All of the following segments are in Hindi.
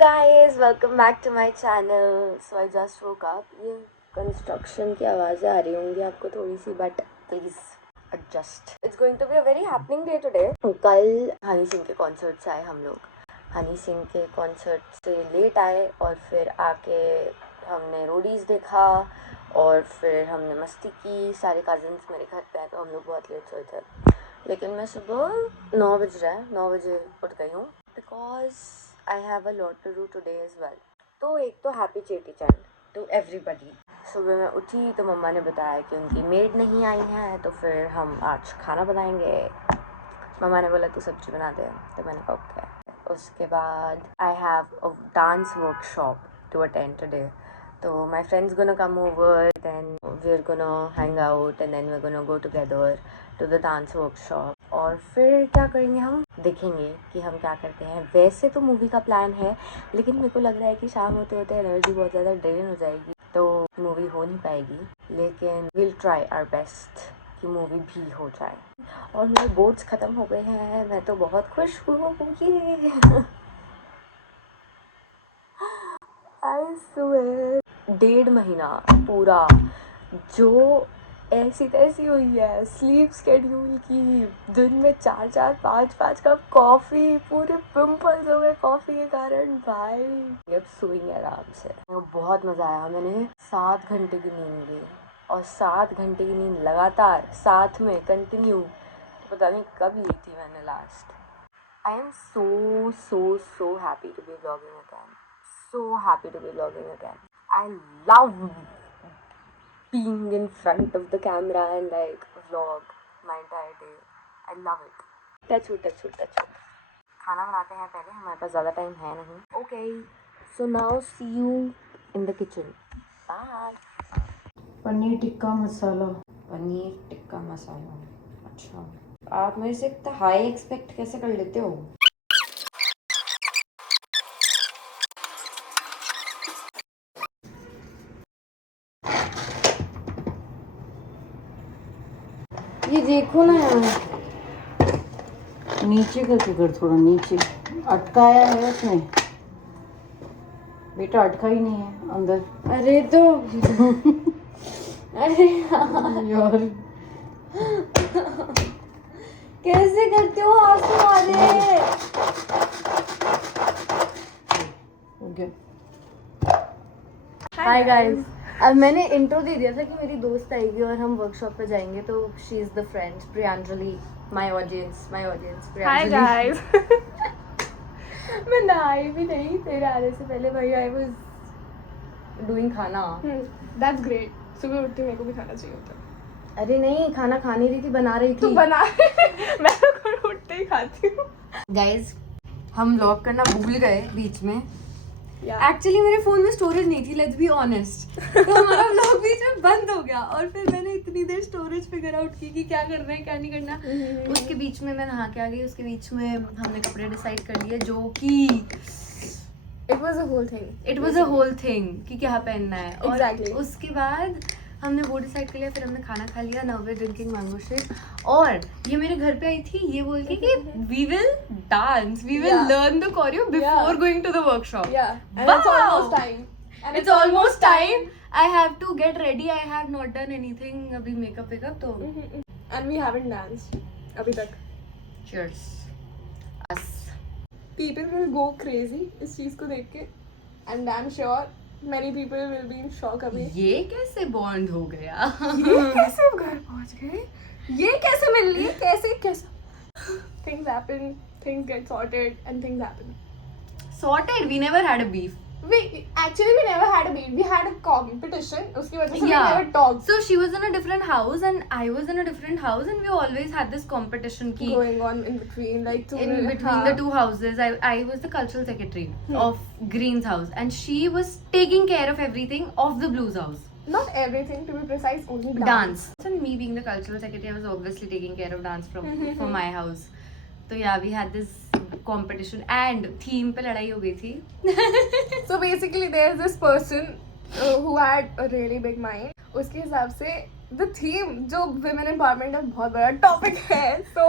guys, welcome back to my channel. So I just woke up. ये कंस्ट्रक्शन की आवाज़ें आ रही होंगी आपको थोड़ी सी, but please adjust. It's going to be a very happening day today. कल हनी सिंह के कॉन्सर्ट से आए हम लोग. हनी सिंह के कॉन्सर्ट से लेट आए और फिर आके हमने रोडीज देखा और फिर हमने मस्ती की. सारे कजिन्स मेरे घर पे आए तो हम लोग बहुत लेट सोए थे. लेकिन मैं सुबह 9 बज रहा है, 9 बजे उठ गई हूँ because I have a lot to do today as well. तो एक तो happy Cheti Chand to everybody. सुबह मैं उठी तो मम्मा ने बताया कि उनकी मेड नहीं आई है, तो फिर हम आज खाना बनाएंगे. मम्मा ने बोला तू सब्जी बना दे, तो मैंने कहा ओके. उसके बाद I have a dance workshop to attend today. तो my friends gonna come over, then we are gonna hang out and then we are gonna go together to the dance workshop. और फिर क्या करेंगे, हम देखेंगे कि हम क्या करते हैं. वैसे तो मूवी का प्लान है, लेकिन मेरे को लग रहा है कि शाम होते होते एनर्जी बहुत ज़्यादा ड्रेन हो जाएगी, तो मूवी हो नहीं पाएगी. लेकिन विल ट्राई आवर बेस्ट कि मूवी भी हो जाए. और मेरे बोर्ड्स ख़त्म हो गए हैं. मैं तो बहुत खुश हूँ क्योंकि आई स्वेयर 1.5 महीना पूरा जो ऐसी तैसी हुई है स्लीप स्केड्यूल की. दिन में 4-4 5-5 कप कॉफ़ी, पूरे पिंपल्स हो गए कॉफ़ी के कारण भाई. अब सोएंगे आराम से. बहुत मज़ा आया. मैंने 7 घंटे की नींद ली और 7 घंटे की नींद लगातार साथ में कंटिन्यू. पता नहीं कब ली थी मैंने last. I am so happy to be vlogging again. So happy to be vlogging again. I love being in front of the camera and like vlog my entire day. I love it. Touch wood. खाना बनाते हैं पहले, हमारे पास ज़्यादा टाइम है नहीं. Okay, so now see you in the kitchen. Bye. Paneer tikka masala. अच्छा, आप मेरे से इतना हाई एक्सपेक्ट कैसे कर लेते हो? ये देखो ना यार, नीचे करके कर, थोड़ा नीचे अटकाया है उसमें. बेटा अटका ही नहीं है अंदर. अरे तो अरे यार कैसे करते हो आंसू आ रहे. हो गया. हाय गाइस, अब मैंने इंट्रो दे दिया था कि मेरी दोस्त आएगी और हम वर्कशॉप पे जाएंगे. तो she is the friend Priyanjali, my audience hi guys. मैं नहाई भी नहीं तेरे आने से पहले भाई. आई वाज डूइंग खाना. That's great. सुबह उठते मेरे को भी खाना चाहिए होता. अरे नहीं, खाना खा नहीं रही थी, बना रही थी. तू बना. मैं तो उठते ही खाती हूँ. गाइस, हम व्लॉग करना भूल गए बीच में. Yeah. एक्चुअली मेरे फोन में स्टोरेज नहीं थी, लेट्स बी ऑनेस्ट. तो हमारा व्लॉग बीच में बंद हो गया और फिर मैंने इतनी देर स्टोरेज फिगर आउट की कि क्या करना है क्या नहीं करना. उसके बीच में मैं नहा के आ गई. उसके बीच में हमने कपड़े डिसाइड कर लिए, जो कि It was a whole thing. It was a whole thing कि क्या पहनना है. Exactly. और उसके बाद हमने वो डिसाइड कर लिया. फिर हमने खाना खा लिया. Now we are drinking mango shake. और ये मेरे घर पे आई थी ये बोल के कि we will dance, we will Yeah. Learn the choreo before going to the workshop. Yeah. And it's Wow. almost time. And It's almost time. I have to get ready. I have not done anything. अभी makeup तो. And we haven't danced अभी तक. Cheers. Us. People will go crazy इस चीज को देख के. And I'm sure many people will be in shock अभी. ये कैसे बॉन्ड हो गया? ये कैसे घर पहुंच गए? ये कैसे मिल लिए? कैसे? Things happen, things get sorted, and things happen. Sorted. We never had a beef. We never had a beat. We had a competition. उसकी वजह से Yeah. we never talked. So she was in a different house and I was in a different house and we always had this competition ki Going on in between, like in between the two houses. I was the cultural secretary of Green's house and she was taking care of everything of the Blues house. Not everything, to be precise, only Dance. And me being the cultural secretary, I was obviously taking care of dance for my house. So yeah, we had this competition and theme पे लड़ाई हो गई थी. So basically, there's this person who had a really big mind. उसके हिसाब से the theme जो women empowerment का बहुत बड़ा topic है. So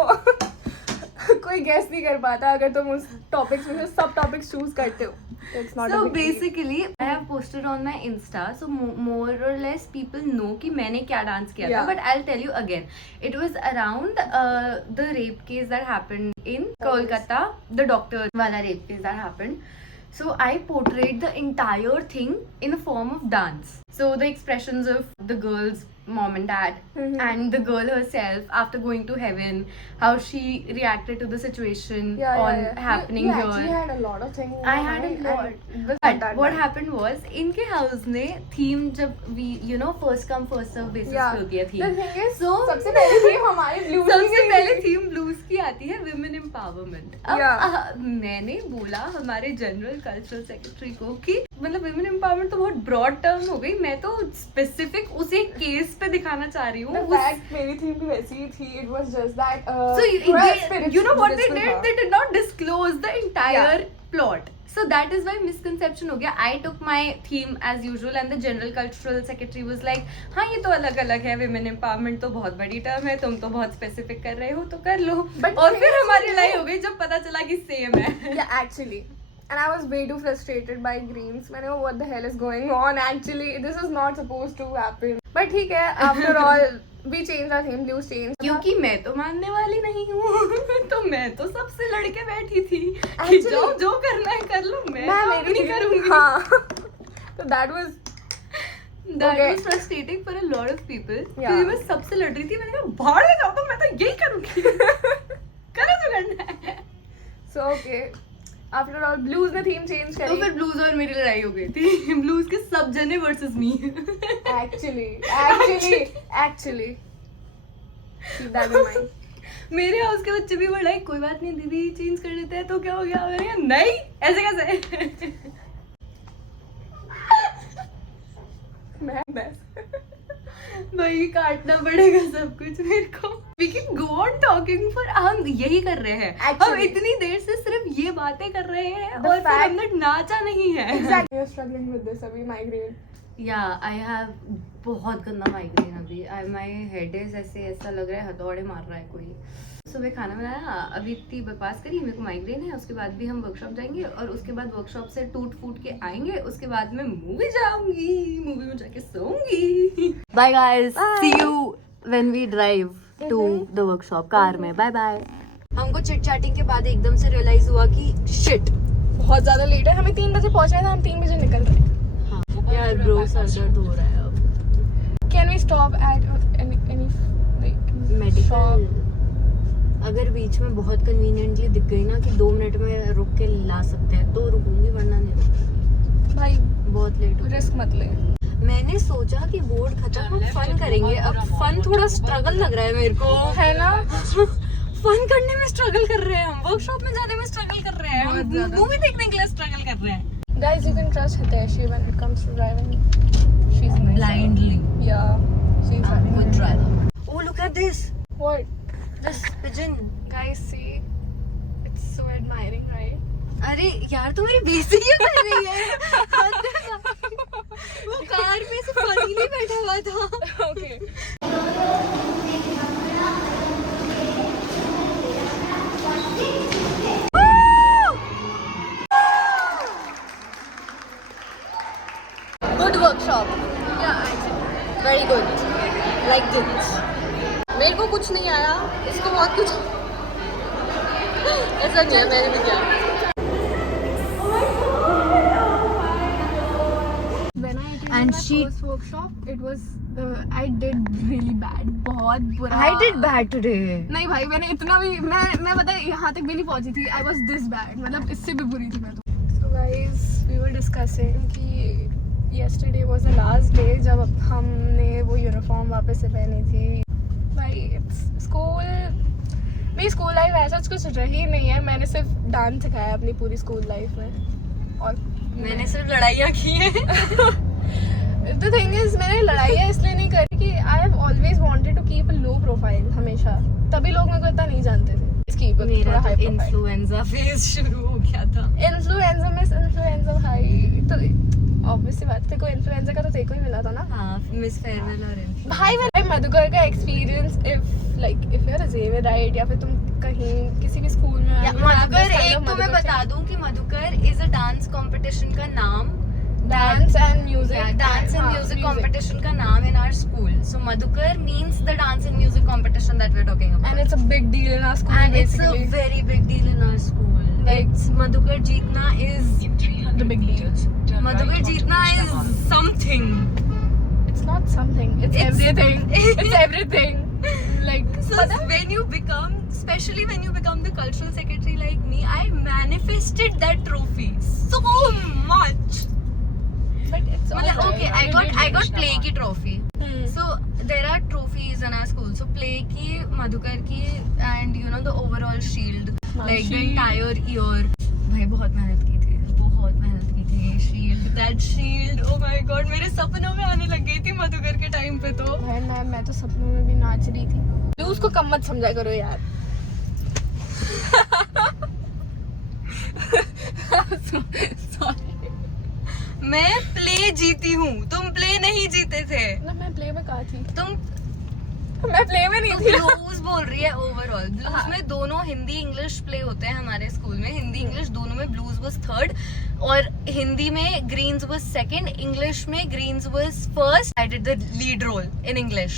कोई गेस नहीं कर पाता अगर तुम उस टॉपिक्स में से सब टॉपिक्स चूज करते हो. It's not a So big deal. basically, I have posted on my Insta, so more or less people know कि मैंने क्या डांस किया था. Yeah. But I'll tell you again. It was around the rape case that happened in Kolkata, the doctor wala rape case that happened. So I portrayed the entire thing in the form of dance. So the expressions of the girl's mom and dad and the girl herself after going to heaven, how she reacted to the situation happening you here. actually had a lot of things. I had a lot. But What happened was इनके house ने theme जब we first come first serve basis पे होती है The theme. thing is, So सबसे पहले थीम हमारे blues सबसे पहले थीम ब्लूज की आती है women empowerment. अब Yeah. मैंने बोला हमारे जनरल कल्चरल सेक्रेटरी को कि मतलब women empowerment तो बहुत broad term हो गई, मैं तो specific उसे केस पे दिखाना चाह रही हूँ. The fact मेरी थीम भी वैसी ही थी. It was just that. So you know what they did? They did not disclose the entire plot. So that is why misconception हो गया. I took my theme as usual and the general cultural secretary was like, हाँ ये तो अलग अलग है, women empowerment तो बहुत बड़ी टर्म है, तुम तो बहुत specific कर रहे हो तो कर लो. But और फिर हमारी लड़ाई हो गई जब पता चला कि same है. Yeah, actually. And I was way too frustrated by Greens. मैंने वो what the hell is going on? Actually, this is not supposed to happen. But ठीक है, after all, we changed our theme, blues changed. क्योंकि मैं तो मानने वाली नहीं हूँ तो मैं तो सबसे लड़के बैठी थी कि Actually, जो करना है कर लो, मैं मेरी नहीं करूँगी. हाँ. So that was That Okay. was frustrating for a lot of people. Yeah. क्योंकि मैं सबसे लड़ रही थी, मैंने कहा बाहर में जाओ तो मैं तो यही करूँगी. करो जो करना है. so okay. After all, blues ने theme change तो करी. फिर ब्लूज और मेरी लड़ाई हो गई थी. ब्लूज के सब जने versus me. Actually. Keep that in mind. मेरे हाउस के बच्चे भी बोला कोई बात नहीं दीदी चेंज कर लेते हैं तो क्या हो गया. मैंने कहा नहीं ऐसे कैसे. मैं भाई काटना पड़ेगा सब कुछ मेरे को. We can go on talking for हम यही कर रहे हैं. हम Actually. इतनी देर से सिर्फ ये बातें कर रहे हैं The और फिर fact- हमने नाचा नहीं है. Exactly. You're struggling with this अभी migraine. Yeah, I have बहुत गंदा माइग्रेन अभी. My head is ऐसा लग रहा है हथौड़े मार रहा है कोई. सुबह खाना बनाया, अभी इतनी बकवास करी, मेरे को माइग्रेन है. उसके बाद भी हम वर्कशॉप जाएंगे और उसके बाद वर्कशॉप से टूट फूट के आएंगे. उसके बाद मैं मूवी जाऊंगी, मूवी में जाके सोऊंगी. Bye guys, see you when we drive to the workshop car में. Bye bye. हमको चिट चैटिंग के बाद एकदम से रियलाइज हुआ कि शिट बहुत ज्यादा लेट है. हमें 3 बजे पहुंचना था, हम 3 बजे निकल रहे हैं. यार ब्रो सर दर्द हो रहा है अब. Can we stop at any like medical shop? अगर बीच में बहुत कन्वीनियंटली दिख गई ना कि 2 मिनट में रुक के ला सकते हैं तो रुकूंगी, वरना नहीं रुकूंगी. भाई बहुत लेट हो रिस्क मत ले. मैंने सोचा कि बोर्ड खत्म हम फन करेंगे. अब फन थोड़ा स्ट्रगल लग रहा है मेरे को. है ना. फन करने में स्ट्रगल कर रहे हैं हम, वर्कशॉप में जाने में स्ट्रगल कर रहे हैं, बहुत हम ज्यादा. मूवी देखने के लिए स्ट्रगल कर रहे हैं. Guys, you can trust Hiteshi when it comes to driving. She's nice. Blindly. Yeah. She's I'm a good nice. driver. Oh look at this. What? This pigeon. Guys, see? It's so admiring, right? अरे यार तो मेरी बेइज्जती क्यों कर रही है. वो कार में से फनी नहीं बैठा हुआ था. Okay. Good workshop. Yeah, actually. Very good. Like this. मेरे को कुछ नहीं आया, इसको बहुत कुछ. ऐसा नहीं है, मैंने भी किया. When I attended And my she- first workshop, it was I did really bad. बहुत बुरा. I did bad today. नहीं भाई, मैंने इतना भी मैं पता है यहाँ तक भी नहीं पहुँची थी. I was this bad. मतलब इससे भी बुरी थी मैं तो. So guys, we were discussing कि yesterday was the last day जब हमने वो यूनिफॉर्म वापस से पहनी थी. भाई स्कूल मेरी स्कूल लाइफ ऐसा कुछ रही नहीं है. मैंने सिर्फ डांस सिखाया अपनी पूरी स्कूल लाइफ में और मैंने सिर्फ लड़ाइयाँ की हैं. The thing is, मैंने लड़ाइयाँ इसलिए नहीं करी कि I have always wanted to keep a low profile हमेशा. तभी लोग मेरे को इतना नहीं जानते थे. Keep a मेरा थोड़ा तो high profile. इन्फ्लुएंजा फेज शुरू हो गया था. Influenza भाई तो obvious सी बात है. तेरे को influenza का तो तेरे को ही मिला था ना. हाँ, मिस फेयरवेल और भाई मैं मधुकर का experience if you're a Xavierite या फिर तुम कहीं किसी भी स्कूल में मधुकर, एक तो मैं बता दूं कि Madhukar is a dance competition का नाम, dance and music dance and music competition का नाम in our school. So Madhukar means the dance and music competition that we're talking about. and it's a big deal in our school And it's basically. a very big deal in our school. It's Madhukar jeetna is The big deal. Madhukar jeetna is something. It's not something, it's everything. It's everything. Like So when you become, especially when you become the cultural secretary like me, I manifested that trophy so much. but it's all Matlab, right. okay, I got play की trophy. Hmm. So there are trophies in our school. So play की, Madhukar की, and you know the overall shield, like the entire year. भाई बहुत मेहनत की थी, बहुत मेहनत की थी. Shield, that shield, oh my god, मेरे सपनों में आने लग गई थी मधुकर के टाइम पे तो. भाई मैं तो सपनों में भी नाच रही थी. तो उसको कम मत समझा करो यार. Sorry. मैं प्ले जीती हूँ, तुम प्ले नहीं जीते थे. ना मैं प्ले में कहा थी. मैं प्ले में नहीं थी. ब्लूज बोल रही है ओवरऑल. ब्लूज में दोनों हिंदी इंग्लिश प्ले होते हैं हमारे स्कूल में. हिंदी इंग्लिश दोनों में ब्लूज वाज थर्ड और हिंदी में ग्रीन्स वाज सेकंड. इंग्लिश में Greens was first. I did the lead role in English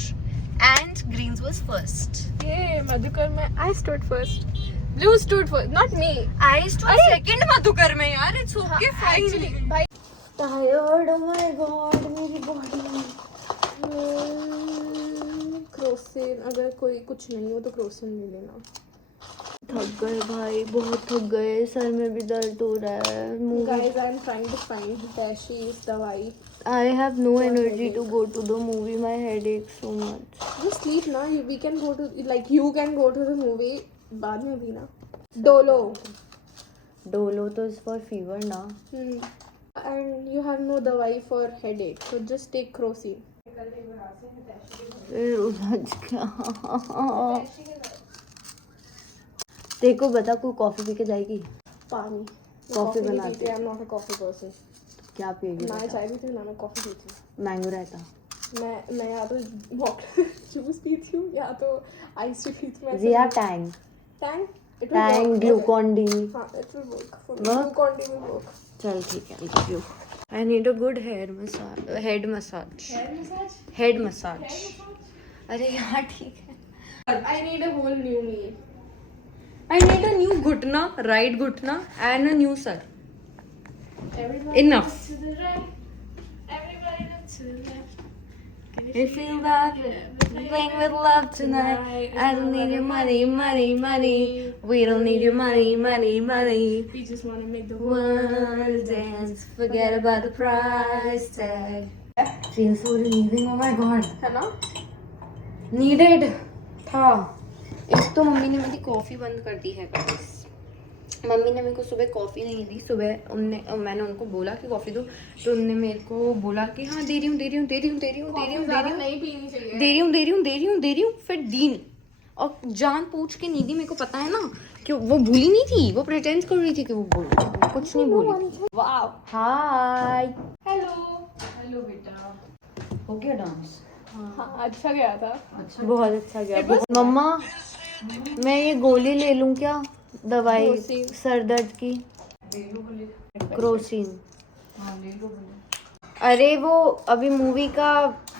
and Greens was first. ये मधुकर में I stood first. Blue stood first, not me. I stood second Madhukar में यार. It's okay Actually, fine. भाई टायर्ड, ओह माय गॉड, मेरी बॉडी. क्रोसिन, अगर कोई कुछ नहीं हो तो क्रोसिन ले लेना. थक गए भाई, बहुत थक गए. सर में भी दर्द हो रहा है. Guys, I'm trying to find Peshi's दवाई. I have no energy to go to the movie. My head aches so much. Just sleep ना. We can go to, like you can go to the movie. बाद में भी ना. Dolo. Dolo तो is for fever ना. And you have no दवाई for headache. So just take Crocin. देखो बता, कोई कॉफी पी के जाएगी? पानी. कॉफी बनाते. I'm not a coffee person. क्या पिएगी? ना चाय पीती हूँ ना मैं कॉफी पीती हूँ. मैंगो रहता. मैं या तो जूस पीती हूँ या तो आइस टी पीती हूँ. जिया Tang. Tang. Tang, Glucon D. हाँ, it will work. Glucon D will work. चल ठीक है, I'll give you. I need a good hair massage. Head massage. Hair massage? Head massage. अरे यार ठीक है. I need a whole new me. I need a new घुटना, right घुटना and a new sir. Everybody Enough. to the right. Everybody to the left. You feel that playing with love tonight. I don't need your money, money, money. We don't need your money, money, money. We just want to make the Wanna dance, forget about the price tag. Feels so relieving, oh my god. है ना? Needed था. एक तो मम्मी ने मेरी कॉफ़ी बंद कर दी है guys. मम्मी ने मेरे को सुबह कॉफ़ी नहीं दी. सुबह मैंने उनको बोला कि कॉफ़ी दो, तो उनने मेरे को बोला कि हाँ दे रही हूँ नहीं पीनी चाहिए. दे रही हूँ फिर दी नहीं. और जान पूछ के नहीं दी. मेरे को पता है ना कि वो भूली नहीं थी. वो प्रिटेंड कर रही थी कि वो बोल कुछ नहीं बोली. वाओ. हाय. हेलो बेटा. हो गया डांस? हाँ, अच्छा गया था. बहुत अच्छा गया. मम्मा मैं ये गोली ले लूँ क्या? दवाई क्रोसिन. सर दर्द की. क्रोसिन. अरे वो अभी मूवी का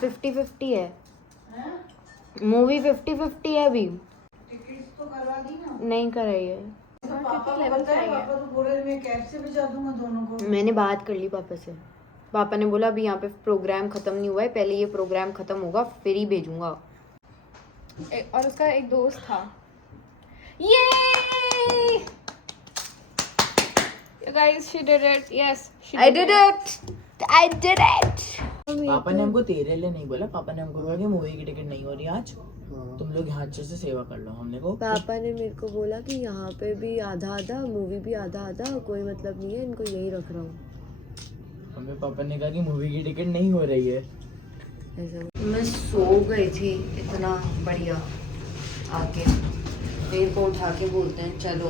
50-50 है. मूवी 50-50 है अभी. टिकट्स तो करवा दी ना. नहीं कराई है. पापा को बताया, पापा तो बोल रहे मैं कैब से भिजा दूंगा दोनों को. मैंने बात कर ली पापा से. पापा ने बोला अभी यहाँ पे प्रोग्राम खत्म नहीं हुआ है, पहले ये प्रोग्राम खत्म होगा फिर ही भेजूंगा. और उसका एक दोस्त था. ये guys, she did it. Yes, she I did it. पापा ने हमको तेरे लिए नहीं बोला. पापा ने हमको बोला कि मूवी की टिकट नहीं हो रही आज, तुम लोग यहाँ अच्छे से सेवा कर लो. हमने को पापा ने मेरे को बोला कि यहाँ पे भी आधा आधा, मूवी भी आधा आधा, कोई मतलब नहीं है, इनको यही रख रहा हूँ. हमें पापा ने कहा कि मूवी की टिकट नहीं हो रही है. ऐसा मैं सो गई थी इतना बढ़िया. आके मेरे को उठा के बोलते हैं चलो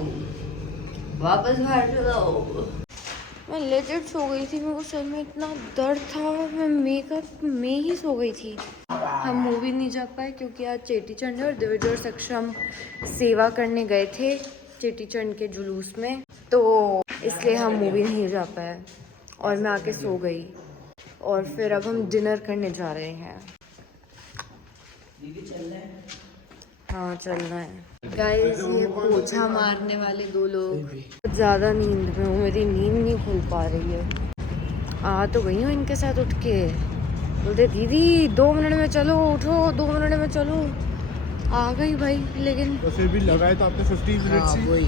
वापस घर चलो. मैं लेजिट सो गई थी, मेरे को सर में इतना दर्द था, मैं मेकअप में ही सो गई थी। हम मूवी नहीं जा पाए क्योंकि आज चेटी चंड है और दिव्य और सक्षम सेवा करने गए थे चेटी चंड के जुलूस में, तो इसलिए हम मूवी नहीं जा पाए और मैं आके सो गई। और फिर अब हम डिनर करने जा रहे हैं। हाँ चलना है। गाइस ये पोछा मारने वाले दो लोग ज़्यादा नींद में हूँ, मेरी नींद नहीं खुल पा रही है। आ तो गई हूँ इनके साथ उठ के, बोलते दीदी 2 मिनट में चलो, उठो 2 मिनट में चलो। आ गई भाई, लेकिन तो फिर भी लगाए तो आपने 15 मिनट हाँ, से। वही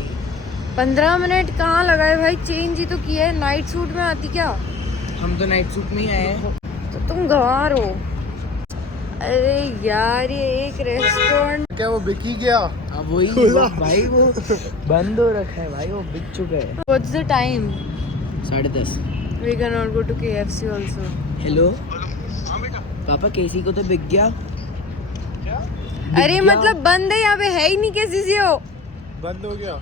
15 मिनट कहाँ लगाए भाई, चेंज ही तो किया है। नाइट सूट में आती क्या? हम तो नाइट सूट में ही आए हैं। तो तुम गंवार हो। अरे यार ये एक रेस्टोरेंट क्या वो बिक ही गया? अब वही वो भाई वो बंद हो रखा है भाई, वो बिक चुका है। What's the time? 10:30। We can not go to KFC also. Hello पापा, केसी को तो बिक गया। अरे मतलब बंद है, यहाँ पे है ही नहीं KCC हो। बंद हो गया।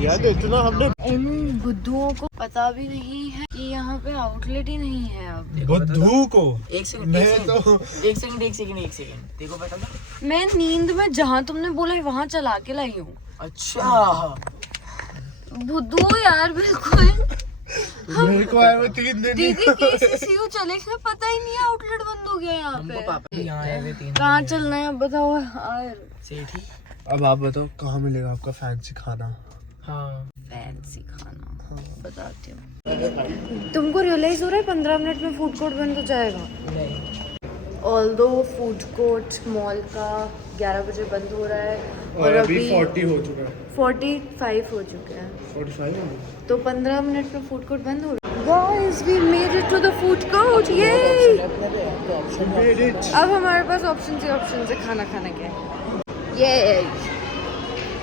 याद है इतना हमने इन बुद्धुओं को पता भी नहीं है कि यहाँ पे आउटलेट ही नहीं है अब। बुद्धू को एक सेकंड देखो पता था। मैं नींद में जहाँ तुमने बोला है वहाँ चला के लाई हूँ। अच्छा बुद्धू यार बिल्कुल। मेरे को आए हुए 3 दिन। दीदी KCC चले गए, पता ही नहीं है आउटलेट बंद हो गया यहाँ हमको पे। पापा यहाँ आए हुए 3 कहाँ चलना है अब बताओ यार। सेठी। अब आप बताओ कहाँ मिलेगा आपका फैंसी खाना? हाँ फैंसी खाना बताती हूँ। तुमको रियलाइज हो रहा है 15 मिनट में फूड कोर्ट बंद हो जाएगा? नहीं, ऑल्दो फूड कोर्ट मॉल का 11 बजे बंद हो रहा है और अभी 40 हो चुका है। 45 हो चुके हैं, 45 हो गया। तो 15 मिनट में फूड कोर्ट बंद हो रहा है। Guys, we made it to the food court, yay! अब हमारे पास ऑप्शन से खाना खाने के। ये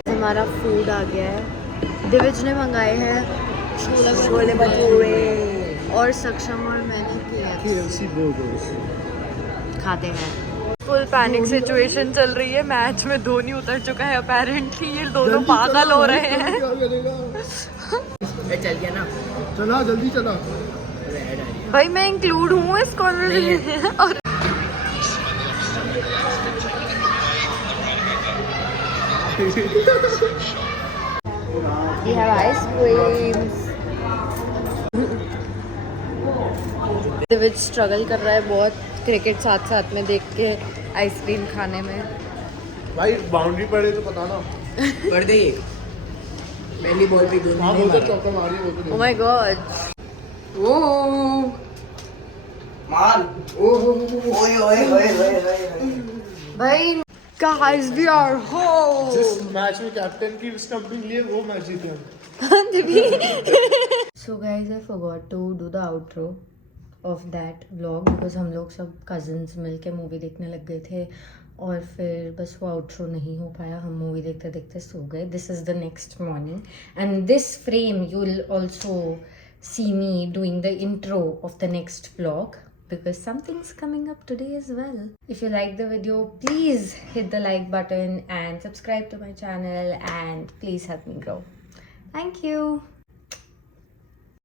हमारा फूड आ गया है। दिविज ने मंगाए हैं छोले भटूरे और सक्षम और मैंने KFC burgers। खाते हैं। फुल पैनिक सिचुएशन चल रही है, मैच में धोनी उतर चुका है अपेरेंटली, ये दोनों पागल हो रहे हैं। क्या करेगा? चल गया ना। चला जल्दी चला। भाई मैं इंक्लूड हूँ इस कॉन्वर्सेशन और we have ice creams. Divij struggle कर रहा है बहुत क्रिकेट साथ साथ में देख के आइसक्रीम खाने में। भाई बाउंड्री पड़े तो बताना। कर दे ये। पहली बॉल पे गोल हाँ नहीं वो तो मारा। चौका मारी वो तो। Oh my god. Oh. मार। ओए ओए ओए ओए। भाई guys we are home. जिस मैच में कैप्टन की स्टंपिंग लिए वो मैच जीते हम। So guys I forgot to do the outro of that vlog because हम लोग सब cousins मिलके मूवी देखने लग गए थे और फिर बस वो आउट्रो नहीं हो पाया, हम मूवी देखते देखते सो गए। This is the next morning and this frame you will also see me doing the intro of the next vlog because something's coming up today as well. If you like the video, please hit the like button and subscribe to my channel and please help me grow. Thank you.